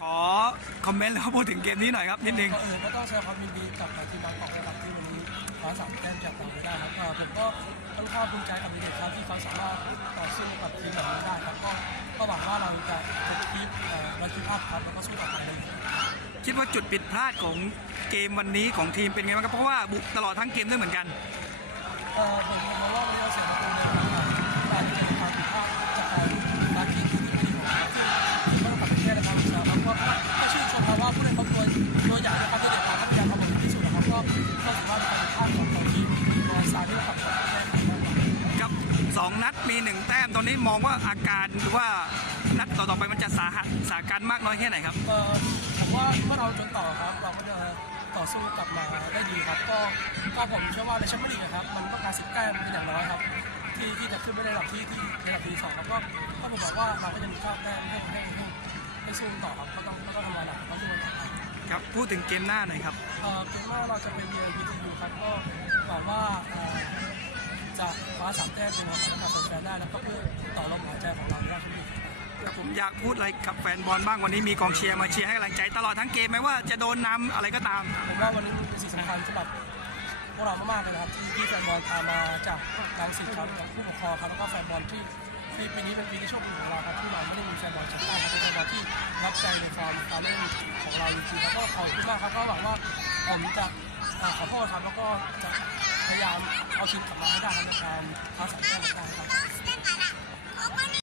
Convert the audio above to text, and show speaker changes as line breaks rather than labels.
ขอคอมเมนต์แล้วก็พูดถึงเกมนี้หน่อยครับนิดนึง
ก็เออก็ต้องแสดงความยินดีกับทีมบางกอกนะครับที่วันนี้คว้าสามแต้มจากเราไปได้ครับเอ่อผมก็ค่อนข้างภูมิใจกับเด็กๆครับที่เขาสามารถต่อสู้กับทีมแบบนี้ได้ครับก็ก็หวังว่าเราจะจะคีบเอ่อเราคีบอัพครับแล้วก็สู้ต่อไปเลย
คิดว่าจุดผิดพลาดของเกมวันนี้ของทีมเป็นไงบ้างครับเพราะว่าบุกตลอดทั้งเกมด้วยเหมือนกัน
ตัวตัวใหญ่นะครับที่เด็กขาเขาพยายามทำให้ดีที่สุดนะครับก็ก็ถือว่าเป็นความผิดพของของทีมประวัติศาที่เรากลับไปแก้ได้ครับ
ครับสองนัดมีหนึ่งแต้มตอนนี้มองว่าอาการหรือว่านัดต่อๆไปมันจะสาหัสสาการมากน้อยแค่ไหนครับ
เอ่อผมว่าเมื่อเราจนต่อครับเราก็จะต่อสู้กลับมาได้ดีครับ ก็ก็ผมเชื่อว่าในแชมเปี้ยนลีกอะครับมันต้องการสิบแต้มเป็นอย่างน้อยครับ ที่ที่จะขึ้นไปในระดับที่ที่ในระดับที่สองครับก็ก็ผมบอกว่าเราก็ยังมีเก้าแต้มให้ให้ให้ให้สู้ต่อครับก็ต้องก็ต้องทำ
พูดถึงเกมหน้าหน่อยครับ
เอ่อเกมว่าเราจะเป็นเยือนพีทียูครับก็หวังว่าเอ่อจะคว้าสามแต้มเป็นของขวัญให้กับแฟนๆได้แล้วก็เพื่อต่อลมหายใจของเราในรอบชุดนี้
ครับผมอยากพูดอะไรกับแฟนบอลบ้างวันนี้มีกองเชียร์มาเชียร์ให้กำลังใจตลอดทั้งเกมไม่ว่าจะโดนนำอะไรก็ตาม
ผมว่าวันนี้มันเป็นสิ่งสำคัญสำหรับพวกเรามากๆเลยนะครับที่ที่แฟนบอลพามาจากทางสิทธิ์ครับจากผู้ปกครองครับแล้วก็แฟนบอลที่ที่ปีนี้เป็นปีที่โชคดีของเราครับที่เราไม่ได้มีแฟนบอลจากใต้ครับเป็นแฟนบอลที่ รับใจในฟอร์มการเล่นของเราจริงๆแล้วก็ขอบคุณมากครับก็หวังว่าผมจะขอโทษครับแล้วก็จะพยายามเอาทีมกลับมาให้ได้ครับในการคว้าสา